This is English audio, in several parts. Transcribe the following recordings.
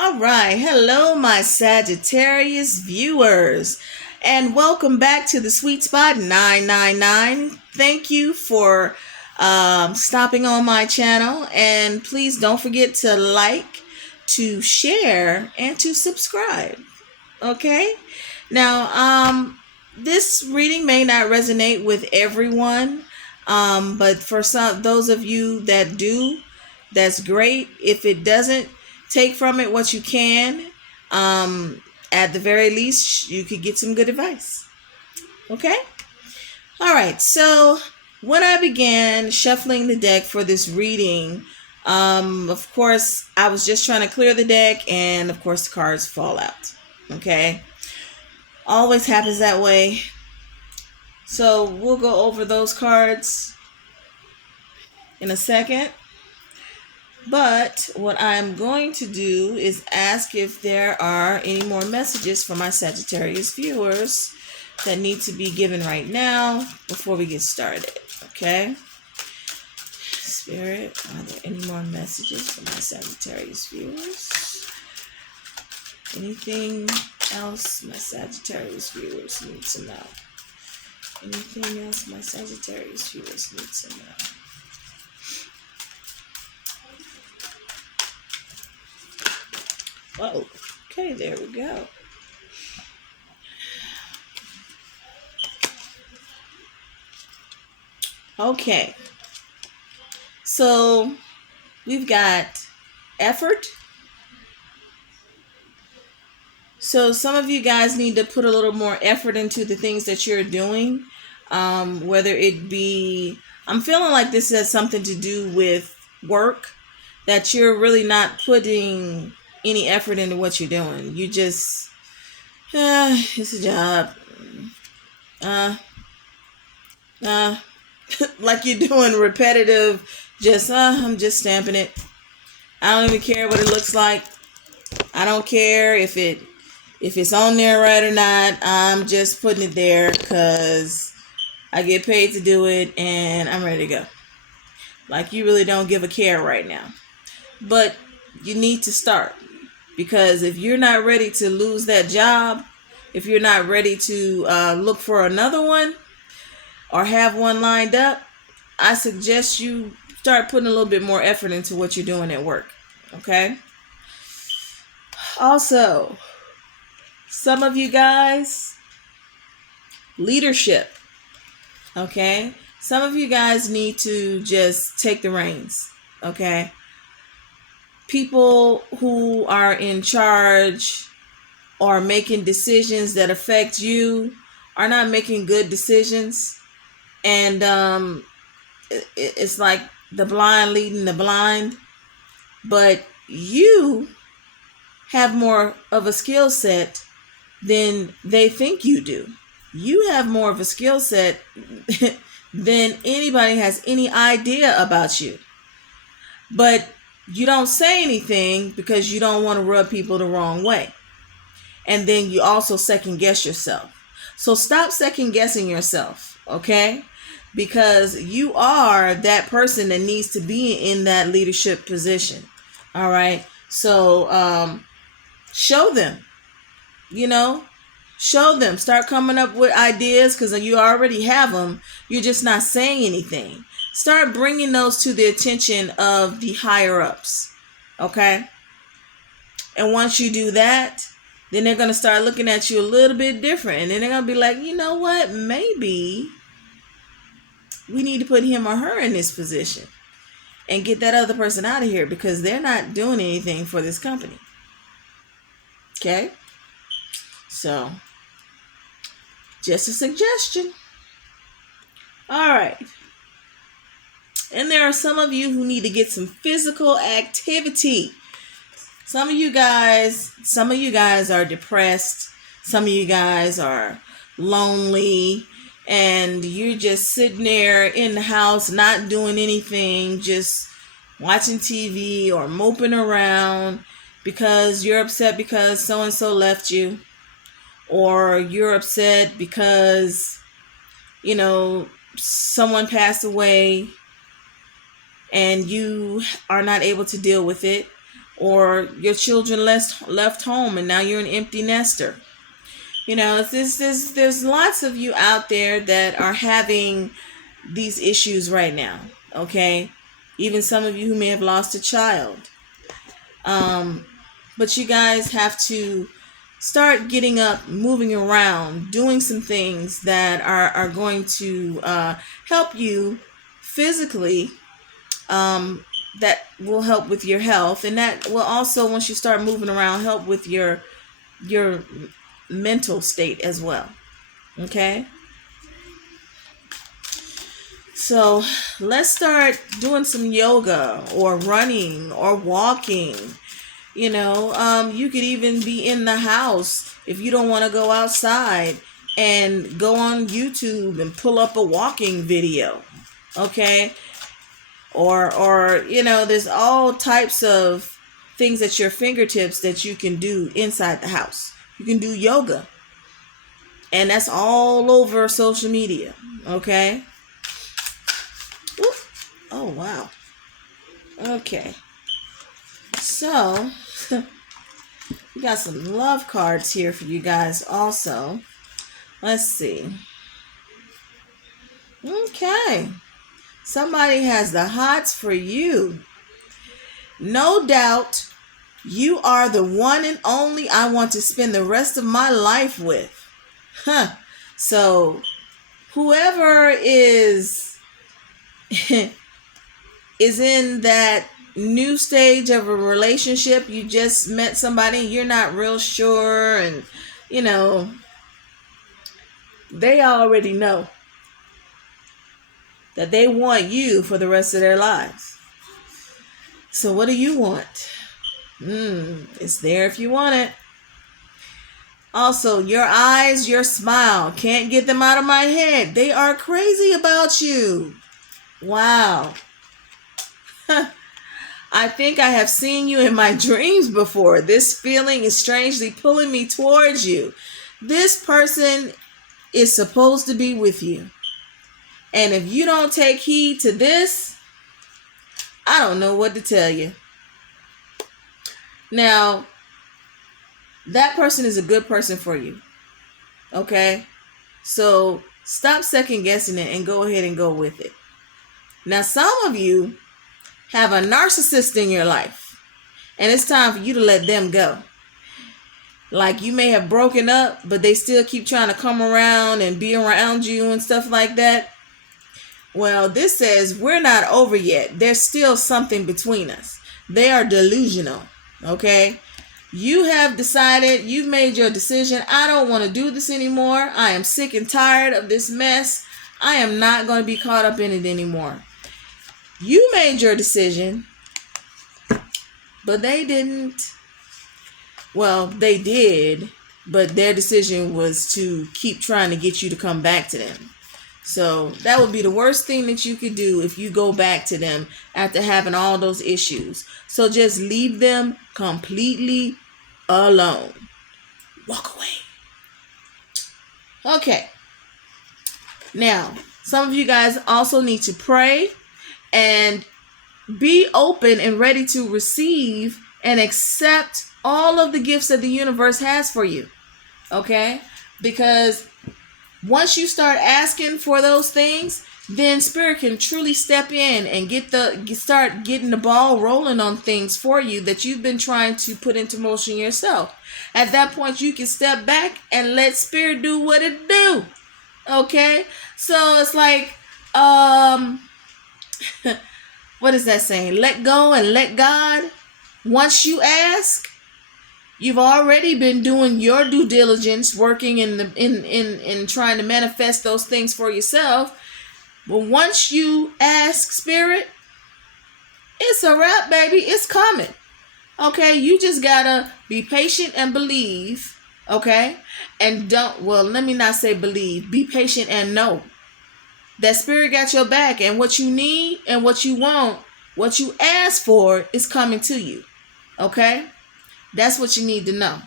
All right. Hello, my Saggitarius viewers, and welcome back to the Sweet Spot 999. Thank you for stopping on my channel, and please don't forget to like, to share, and to subscribe. Okay? Now, this reading may not resonate with everyone, but for those of you that do, that's great. If it doesn't, take from it what you can. Um, at the very least, you could get some good advice. Okay? All right. So, when I began shuffling the deck for this reading, of course, I was just trying to clear the deck, and of course, the cards fall out. Okay? Always happens that way. So, we'll go over those cards in a second. But what I'm going to do is ask if there are any more messages for my Sagittarius viewers that need to be given right now before we get started. Okay? Spirit, are there any more messages for my Sagittarius viewers? Anything else my Sagittarius viewers need to know? Anything else my Sagittarius viewers need to know? Oh, okay, there we go. Okay, so we've got effort. So some of you guys need to put a little more effort into the things that you're doing, whether it be, I'm feeling like this has something to do with work, that you're really not putting any effort into what you're doing. You just, it's a job. Like you're doing repetitive, I'm just stamping it. I don't even care what it looks like. I don't care if it's on there right or not. I'm just putting it there because I get paid to do it and I'm ready to go. Like you really don't give a care right now. But you need to start, because if you're not ready to lose that job, if you're not ready to look for another one or have one lined up, I suggest you start putting a little bit more effort into what you're doing at work. Okay? Also, some of you guys, leadership. Okay? Some of you guys need to just take the reins. Okay? People who are in charge or making decisions that affect you are not making good decisions. And it's like the blind leading the blind. But you have more of a skill set than they think you do. You have more of a skill set than anybody has any idea about you. But you don't say anything because you don't want to rub people the wrong way. And then you also second guess yourself. So stop second guessing yourself, okay? Because you are that person that needs to be in that leadership position. All right? So show them, show them. Start coming up with ideas, because you already have them. You're just not saying anything. Start bringing those to the attention of the higher ups, okay? And once you do that, then they're going to start looking at you a little bit different. And then they're going to be like, you know what? Maybe we need to put him or her in this position and get that other person out of here, because they're not doing anything for this company. Okay? So, just a suggestion. All right. And there are some of you who need to get some physical activity. Some of you guys are depressed. Some of you guys are lonely, and you're just sitting there in the house not doing anything, just watching TV or moping around because you're upset because so-and-so left you, or you're upset because, someone passed away and you are not able to deal with it, or your children left home and now you're an empty nester. There's lots of you out there that are having these issues right now. Okay, even some of you who may have lost a child. But you guys have to start getting up, moving around, doing some things that are going to help you physically, that will help with your health, and that will also, once you start moving around, help with your mental state as well. Okay? So let's start doing some yoga or running or walking. You could even be in the house if you don't want to go outside, and go on YouTube and pull up a walking video. Okay? Or there's all types of things at your fingertips that you can do inside the house. You can do yoga. And that's all over social media. Okay? Oop. Oh, wow. Okay. So, we got some love cards here for you guys also. Let's see. Okay. Somebody has the hots for you. No doubt you are the one and only I want to spend the rest of my life with. So whoever is in that new stage of a relationship, you just met somebody, you're not real sure, and they already know that they want you for the rest of their lives. So what do you want? It's there if you want it. Also, your eyes, your smile, can't get them out of my head. They are crazy about you. Wow. I think I have seen you in my dreams before. This feeling is strangely pulling me towards you. This person is supposed to be with you. And if you don't take heed to this, I don't know what to tell you. Now, that person is a good person for you. Okay? So stop second guessing it and go ahead and go with it. Now, some of you have a narcissist in your life, and it's time for you to let them go. Like, you may have broken up, but they still keep trying to come around and be around you and stuff like that. Well, this says we're not over yet. There's still something between us. They are delusional. Okay? You have decided, you've made your decision. I don't want to do this anymore. I am sick and tired of this mess. I am not going to be caught up in it anymore. You made your decision, but they didn't. Well, they did, but their decision was to keep trying to get you to come back to them. So that would be the worst thing that you could do if you go back to them after having all those issues. So just leave them completely alone. Walk away. Okay. Now, some of you guys also need to pray and be open and ready to receive and accept all of the gifts that the universe has for you. Okay? Because once you start asking for those things, then Spirit can truly step in and start getting the ball rolling on things for you that you've been trying to put into motion yourself. At that point, you can step back and let Spirit do what it do. Okay? So it's like, what is that saying? Let go and let God. Once you ask, you've already been doing your due diligence, working in trying to manifest those things for yourself. But once you ask Spirit, it's a wrap, baby. It's coming. Okay, you just gotta be patient and believe. Okay, and let me not say believe. Be patient and know that Spirit got your back, and what you need and what you want, what you ask for, is coming to you. Okay, that's what you need to know.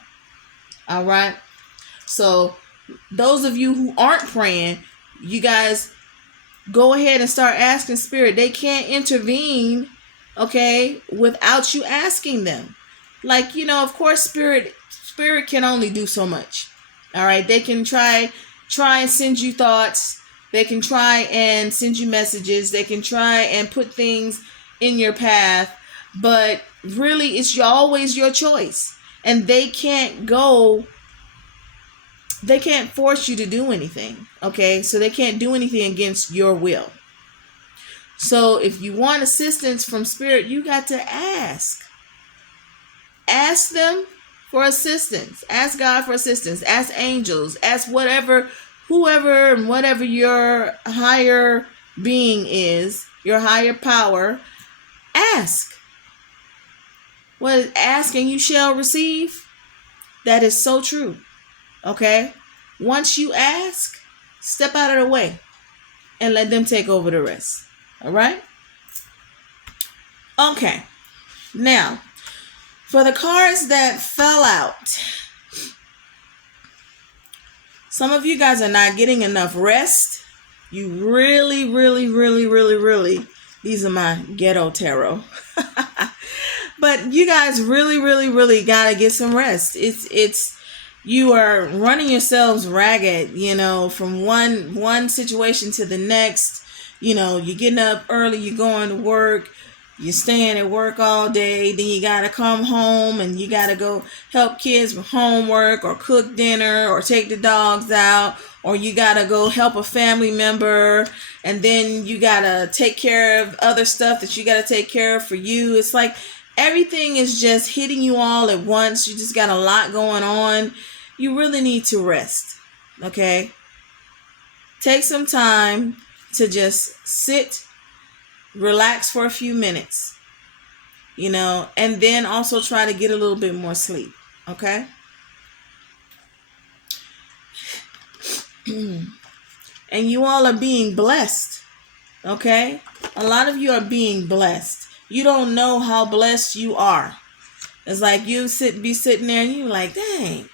All right. So those of you who aren't praying, you guys go ahead and start asking Spirit. They can't intervene, okay, without you asking them. Like, of course, spirit can only do so much. All right, they can try and send you thoughts. They can try and send you messages. They can try and put things in your path, but really it's always your choice. And they can't force you to do anything. Okay, so they can't do anything against your will. So if you want assistance from spirit, you got to ask. Ask them for assistance. Ask God for assistance. Ask angels. Ask whoever and whatever your higher being is, your higher power. Ask. What is ask and you shall receive? That is so true. Okay? Once you ask, step out of the way and let them take over the rest. All right? Okay. Now, for the cards that fell out, some of you guys are not getting enough rest. You really, really, really, really, really, these are my ghetto tarot. But you guys really, really, really got to get some rest. You are running yourselves ragged, from one situation to the next. You're getting up early, you're going to work, you're staying at work all day, then you got to come home and you got to go help kids with homework or cook dinner or take the dogs out, or you got to go help a family member, and then you got to take care of other stuff that you got to take care of for you. It's like everything is just hitting you all at once. You just got a lot going on. You really need to rest, okay? Take some time to just sit, relax for a few minutes, and then also try to get a little bit more sleep, okay? And you all are being blessed, okay? A lot of you are being blessed. You don't know how blessed you are. It's like you be sitting there and you're like, dang,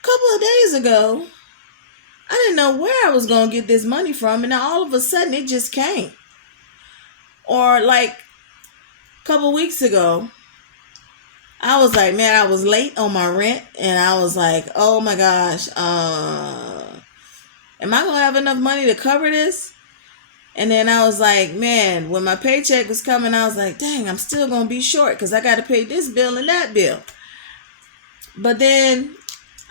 a couple of days ago, I didn't know where I was going to get this money from, and now all of a sudden it just came. Or like a couple weeks ago, I was like, man, I was late on my rent, and I was like, oh my gosh, am I going to have enough money to cover this? And then I was like, man, when my paycheck was coming, I was like, dang, I'm still going to be short because I got to pay this bill and that bill. But then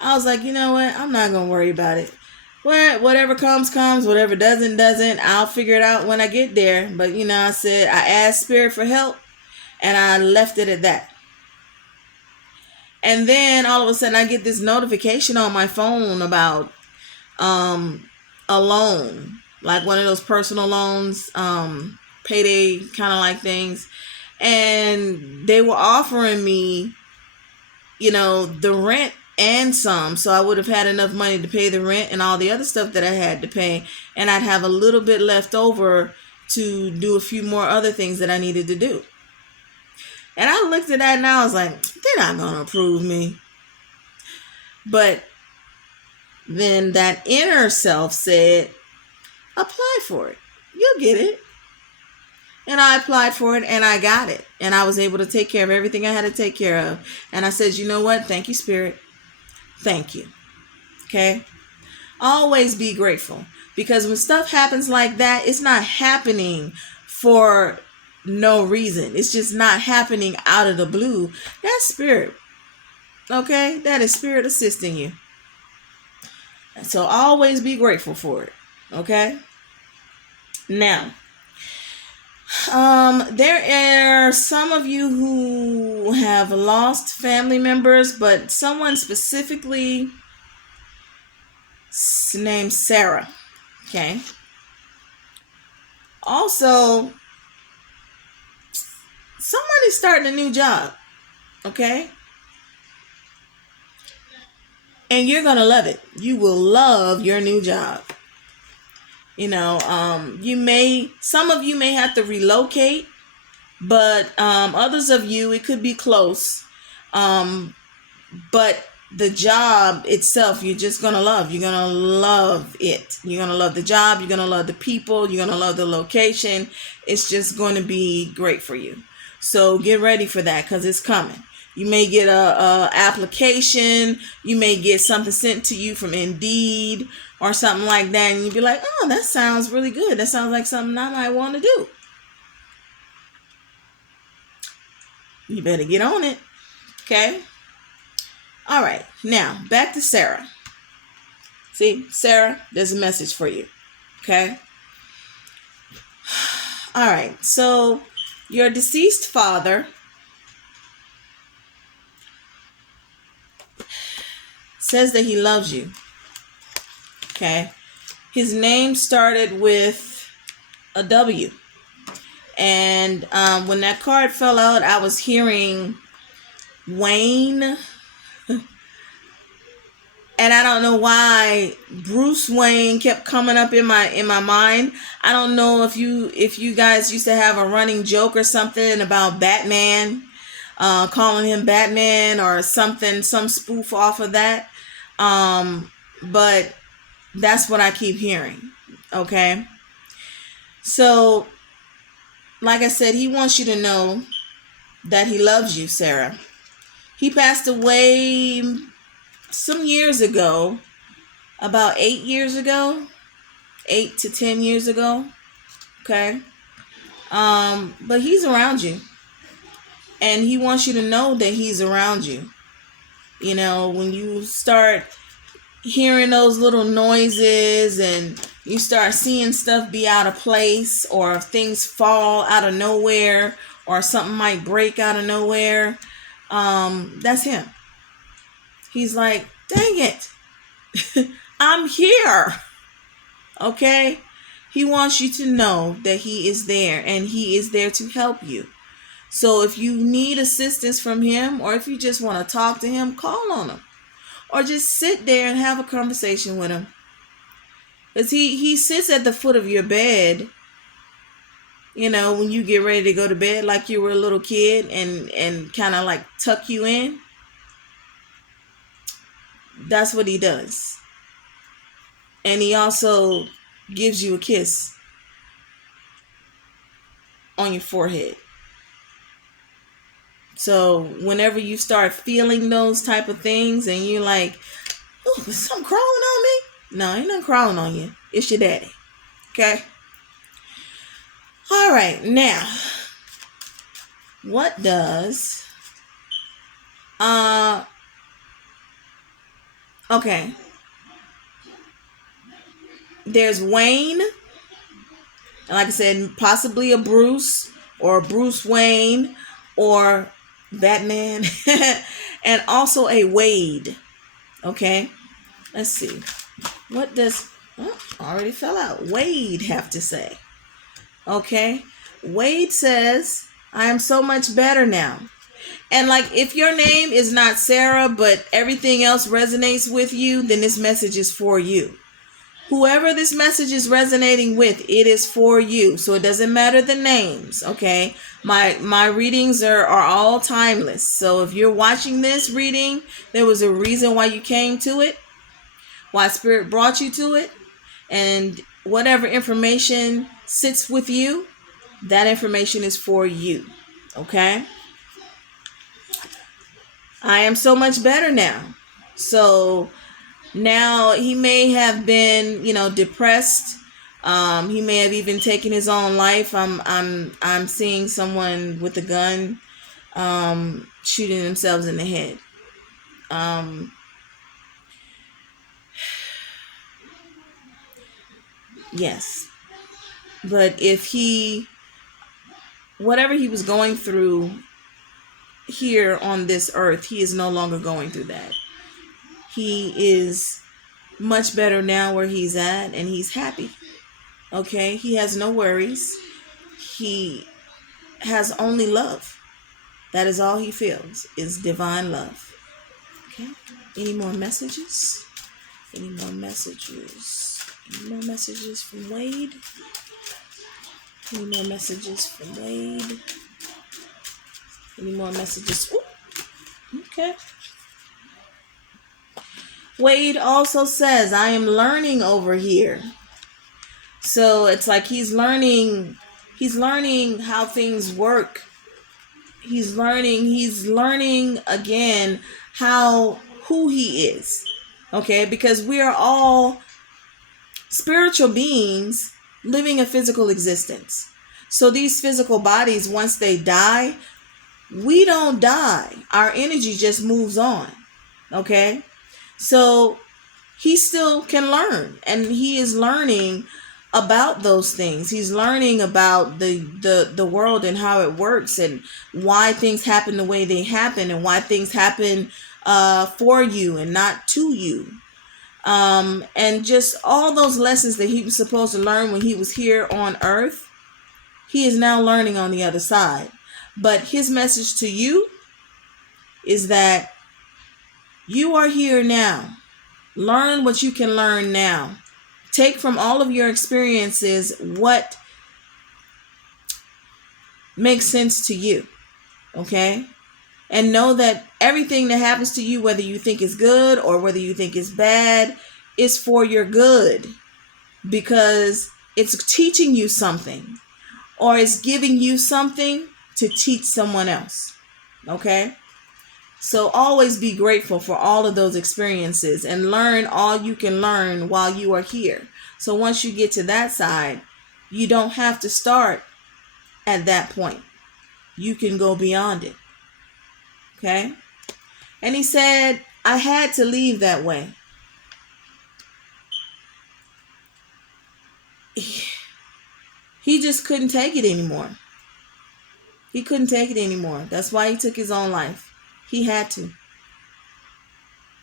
I was like, you know what? I'm not going to worry about it. Whatever comes, whatever doesn't. I'll figure it out when I get there. But, I said, I asked Spirit for help, and I left it at that. And then all of a sudden I get this notification on my phone about a loan, like one of those personal loans, payday kind of like things. And they were offering me, the rent and some, so I would have had enough money to pay the rent and all the other stuff that I had to pay, and I'd have a little bit left over to do a few more other things that I needed to do. And I looked at that and I was like, they're not going to approve me. But then that inner self said, apply for it. You'll get it. And I applied for it and I got it. And I was able to take care of everything I had to take care of. And I said, you know what? Thank you, Spirit. Thank you. Okay? Always be grateful. Because when stuff happens like that, it's not happening for no reason. It's just not happening out of the blue. That's Spirit. Okay? That is Spirit assisting you. So always be grateful for it. Okay? Now, there are some of you who have lost family members, but someone specifically named Sarah. Okay. Also, somebody's starting a new job. Okay. And you're going to love it. You will love your new job. Some of you may have to relocate, but others of you, it could be close. But the job itself, you're just going to love. You're going to love it. You're going to love the job. You're going to love the people. You're going to love the location. It's just going to be great for you. So get ready for that because it's coming. You may get a application. You may get something sent to you from Indeed or something like that. And you'll be like, oh, that sounds really good. That sounds like something I might want to do. You better get on it. Okay? All right. Now, back to Sarah. See, Sarah, there's a message for you. Okay? All right. So, your deceased father says that he loves you. Okay? His name started with a W. And when that card fell out, I was hearing Wayne. And I don't know why Bruce Wayne kept coming up in my mind. I don't know if you guys used to have a running joke or something about Batman, calling him Batman or something, some spoof off of that. But that's what I keep hearing. Okay. So, like I said, he wants you to know that he loves you, Sarah. He passed away some years ago, about 8 years ago, 8 to 10 years ago. Okay. But he's around you. And he wants you to know that he's around you. You know, when you start hearing those little noises and you start seeing stuff be out of place or things fall out of nowhere or something might break out of nowhere, that's him. He's like, dang it, I'm here. Okay? He wants you to know that he is there and he is there to help you. So if you need assistance from him or if you just want to talk to him, call on him. Or just sit there and have a conversation with him. Because he sits at the foot of your bed, you know, when you get ready to go to bed like you were a little kid and kind of like tuck you in. That's what he does. And he also gives you a kiss on your forehead. So whenever you start feeling those type of things and you're like, oh, is something crawling on me? No, ain't nothing crawling on you. It's your daddy. Okay? All right. Now, what does... Okay. There's Wayne. And like I said, possibly a Bruce or Bruce Wayne or Batman. And also a Wade. Okay. Let's see. What does... Oh, already fell out. Wade have to say. Okay. Wade says, I am so much better now. And like, if your name is not Sarah, but everything else resonates with you, then this message is for you. Whoever this message is resonating with, it is for you. So it doesn't matter the names, okay? My readings are all timeless. So if you're watching this reading, there was a reason why you came to it, why Spirit brought you to it, and whatever information sits with you, that information is for you, okay? I am so much better now. So now he may have been, depressed. He may have even taken his own life. I'm seeing someone with a gun, shooting themselves in the head. Yes. But if whatever he was going through here on this earth, he is no longer going through that. He is much better now where he's at, and he's happy. Okay? He has no worries. He has only love. That is all he feels, is divine love. Okay? Any more messages? Any more messages? Any more messages from Wade? Any more messages from Wade? Any more messages? Ooh. Okay. Wade also says, I am learning over here. So it's like he's learning how things work he's learning again who he is. Okay, because we are all spiritual beings living a physical existence. So these physical bodies, once they die, we don't die. Our energy just moves on. Okay? So he still can learn, and he is learning about those things. He's learning about the world and how it works, and why things happen the way they happen, and why things happen for you and not to you. And just all those lessons that he was supposed to learn when he was here on earth, he is now learning on the other side. But his message to you is that you are here now. Learn what you can learn now. Take from all of your experiences what makes sense to you. Okay? And know that everything that happens to you, whether you think is good or whether you think is bad, is for your good, because it's teaching you something, or it's giving you something to teach someone else. Okay? So always be grateful for all of those experiences and learn all you can learn while you are here. So once you get to that side, you don't have to start at that point. You can go beyond it. Okay? And he said, I had to leave that way. He just couldn't take it anymore. He couldn't take it anymore. That's why he took his own life. He had to.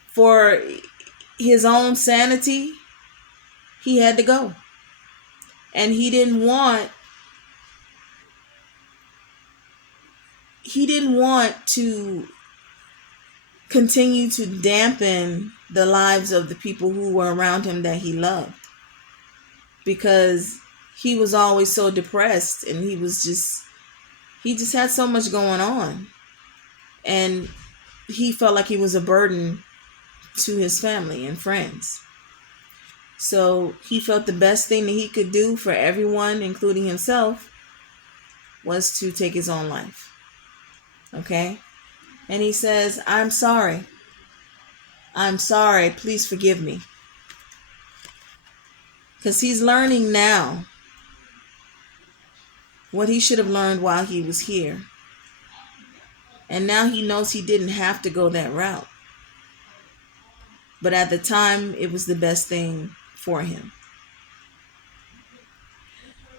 For his own sanity, he had to go. And he didn't want to continue to dampen the lives of the people who were around him that he loved, because he was always so depressed, and he just had so much going on, and he felt like he was a burden to his family and friends. So he felt the best thing that he could do for everyone, including himself, was to take his own life. Okay? And he says, I'm sorry. I'm sorry. Please forgive me. Because he's learning now what he should have learned while he was here. And now he knows he didn't have to go that route. But at the time, it was the best thing for him.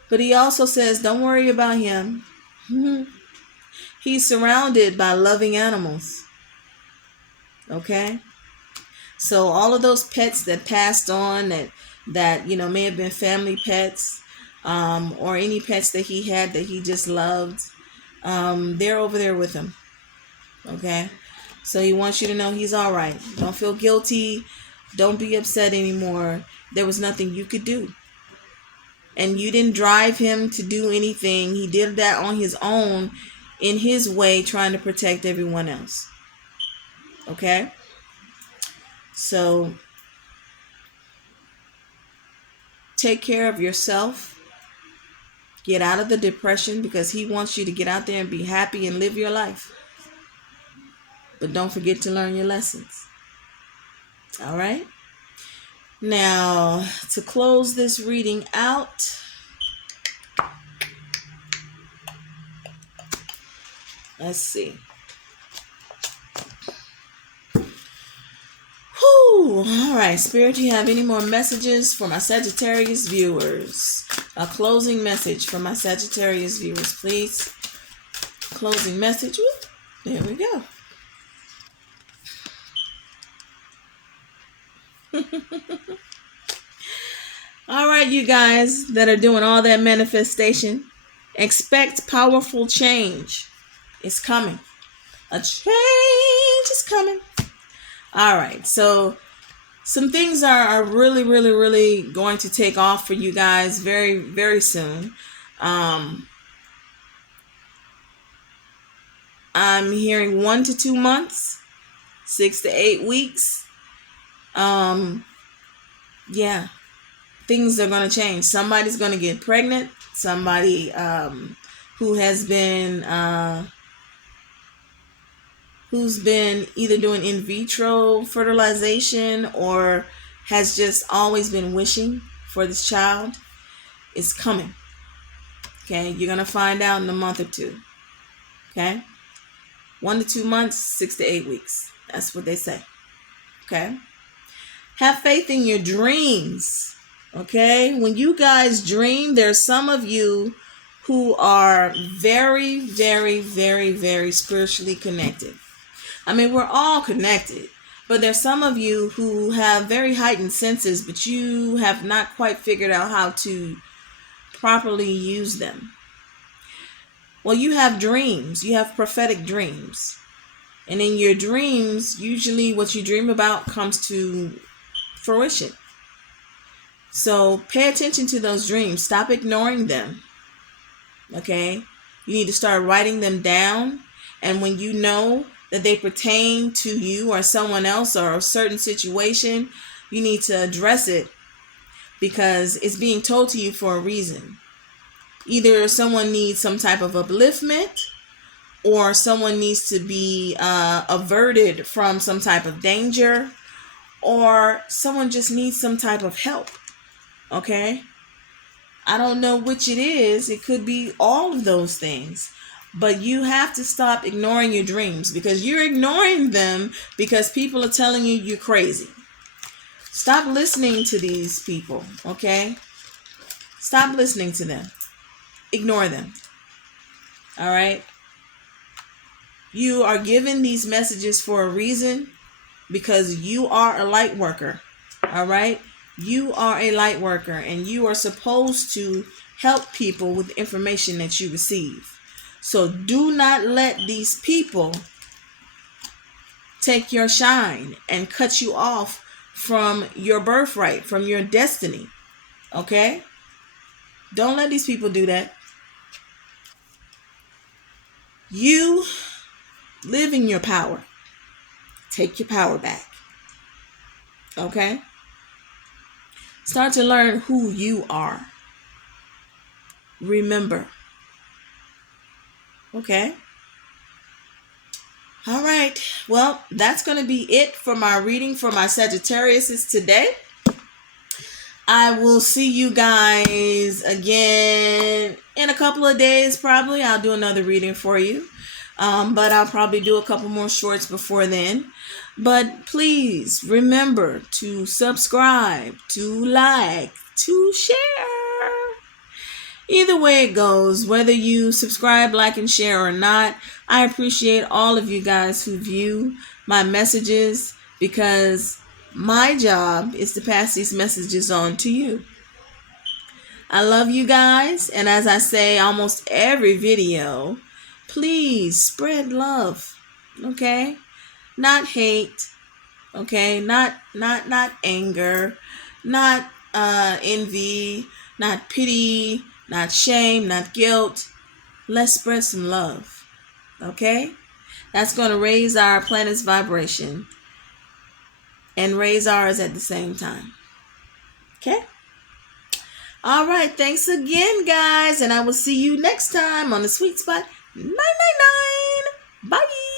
But he also says, don't worry about him. He's surrounded by loving animals. Okay? So all of those pets that passed on that may have been family pets, or any pets that he had that he just loved, they're over there with him. Okay? So he wants you to know he's all right. Don't feel guilty. Don't be upset anymore. There was nothing you could do. And you didn't drive him to do anything. He did that on his own, in his way, trying to protect everyone else. Okay? So take care of yourself. Get out of the depression, because he wants you to get out there and be happy and live your life. But don't forget to learn your lessons. All right? Now, to close this reading out, let's see. All right, Spirit, do you have any more messages for my Sagittarius viewers? A closing message for my Sagittarius viewers, please. Closing message. Whoop. There we go. All right, you guys that are doing all that manifestation, expect powerful change. It's coming. A change is coming. All right, so some things are really, really, really going to take off for you guys very, very soon. I'm hearing 1 to 2 months, 6 to 8 weeks. Yeah, things are going to change. Somebody's going to get pregnant. Somebody who has been who's been either doing in vitro fertilization or has just always been wishing for this child, it's coming. Okay, you're going to find out in a month or two. Okay, 1 to 2 months, 6 to 8 weeks. That's what they say. Okay, have faith in your dreams. Okay, when you guys dream, there's some of you who are very, very, very, very spiritually connected. I mean, we're all connected, but there's some of you who have very heightened senses, but you have not quite figured out how to properly use them. Well, you have dreams. You have prophetic dreams. And in your dreams, usually what you dream about comes to fruition. So pay attention to those dreams. Stop ignoring them. Okay? You need to start writing them down. And when you know that they pertain to you or someone else or a certain situation, you need to address it because it's being told to you for a reason. Either someone needs some type of upliftment or someone needs to be averted from some type of danger, or someone just needs some type of help. Okay? I don't know which it is. It could be all of those things. But you have to stop ignoring your dreams because you're ignoring them because people are telling you you're crazy. Stop listening to these people, okay? Stop listening to them. Ignore them. All right? You are given these messages for a reason because you are a light worker. All right? You are a light worker and you are supposed to help people with the information that you receive. So do not let these people take your shine and cut you off from your birthright, from your destiny. Okay? Don't let these people do that. You live in your power. Take your power back. Okay? Start to learn who you are. Remember. Okay? All right. Well, that's going to be it for my reading for my Sagittariuses today. I will see you guys again in a couple of days, probably. I'll do another reading for you. But I'll probably do a couple more shorts before then. But please remember to subscribe, to like, to share. Either way it goes, whether you subscribe, like, and share or not, I appreciate all of you guys who view my messages because my job is to pass these messages on to you. I love you guys, and as I say almost every video, please spread love, okay? Not hate, okay? Not anger, not envy, not pity, not shame, not guilt. Let's spread some love, okay? That's going to raise our planet's vibration and raise ours at the same time, okay? All right, thanks again, guys, and I will see you next time on the Sweet Spot 999. Bye.